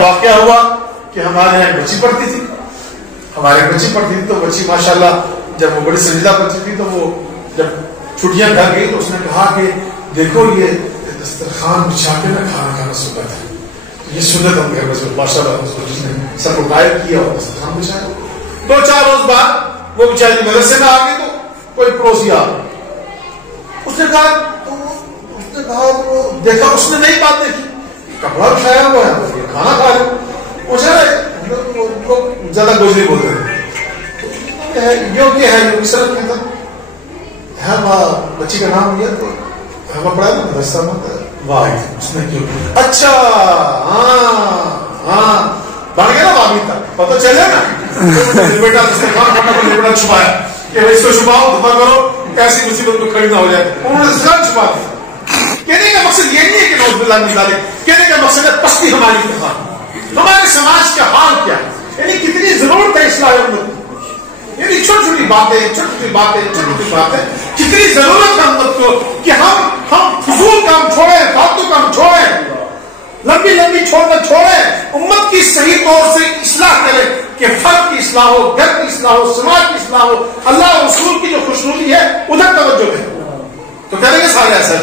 واقعہ ہوا کہ ہمارے یہاں بچی پڑھتی تھی، تو بچی ماشاءاللہ جب وہ بڑی سنجیدہ بچی تھی تو وہ جب چھٹیاں گھر گئی تو اس نے کہا کہ دیکھو یہ دسترخوان بچھا کے نہ کھانا کھانا سنت ہے، یہ سنت ہم گھر میں ماشاءاللہ جس نے سب کو قائم کیا اور دسترخوان بچھایا۔ 2-4 روز بعد وہ بیچاری مدرسے میں آ گئی تو کوئی پڑوسی آ گئی، اس نے کہا دیکھا، اس نے نئی بات دیکھی، کپڑا بچھایا ہوا ہے، کھانا کھا رہے زیادہ گوجری بولتے ہیں یوں کیا ہے، یوں صرف کہتا ہے بچی کا نام لیا تو ہمیں پڑھا نا مدرسہ میں واحد، اس نے کیوں اچھا ہاں بڑھ گیا نا واحد تک پتہ چلے نا بیٹا بیٹا چھپایا کہ اس کو چھپاؤ دفاع کرو ایسی مصیبت میں کھڑی نہ ہو جائے، انہوں نے سب چھپا دیا۔ کہنے کا مقصد یہ نہیں ہے کہ نعوذ باللہ من ذالک، کہنے کا مقصد ہے پستی ہماری انتخاب، ہمارے سماج کا حال کیا ہے، یعنی کتنی ضرورت ہے اصلاح امت کی، یعنی چھوٹی چھوٹی باتیں کتنی ضرورت ہے امت کو کہ ہم فضول کام چھوڑیں، فالتو کام چھوڑیں، لمبی چھوڑیں، امت کی صحیح طور سے اصلاح کریں کہ فرد کی اصلاح ہو، گھر کی اصلاح ہو، سماج کی اصلاح ہو، اللہ اور رسول کی جو خوشنودی ہے ادھر توجہ دیں، تو کریں گے سارے ایسا۔